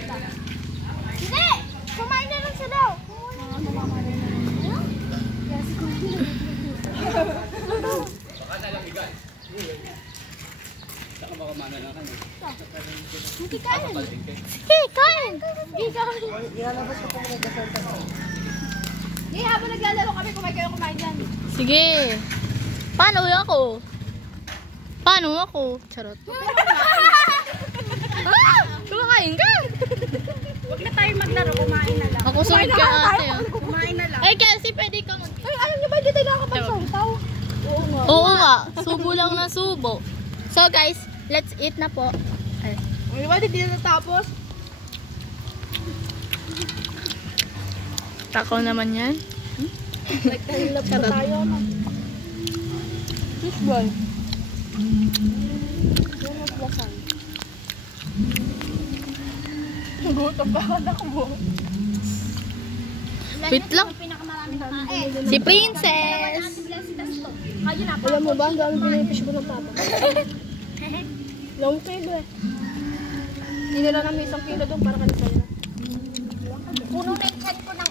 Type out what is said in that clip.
Hindi! Kumain na lang sila. Baka na lang igan. Saka baka mana lang kanya. Hindi kain. Sige, kain. Sige, kain. Ilalabas ko kung nagdasal ka mo. Hindi, habang naglalaro kami, kayo kumain yan. Sige. Paano ako? Paano ako? Charot. Kumakain ka. Huwag na tayo maglaro, kumain na lang. Ako sunod ka ate. Kumain na lang. Ay, kasi pwede ka mag... Ay, alam niyo ba, hindi tayo nakakapagsautaw? Oo nga. Oo nga. Subo lang na subo. So guys, let's eat na po. Ay. Di ba, hindi na natapos? Takaw naman yan. Nagkahilap na tayo. Fishball. Yan ang plasan. Nagutom pa ako na mo. Wait lang. Si Princess. Alam mo ba, ang dami pinipishball ng papa. Long kilo eh. Hindi na namin 1 kilo doon para kanisa. Puno na yung chat ko ng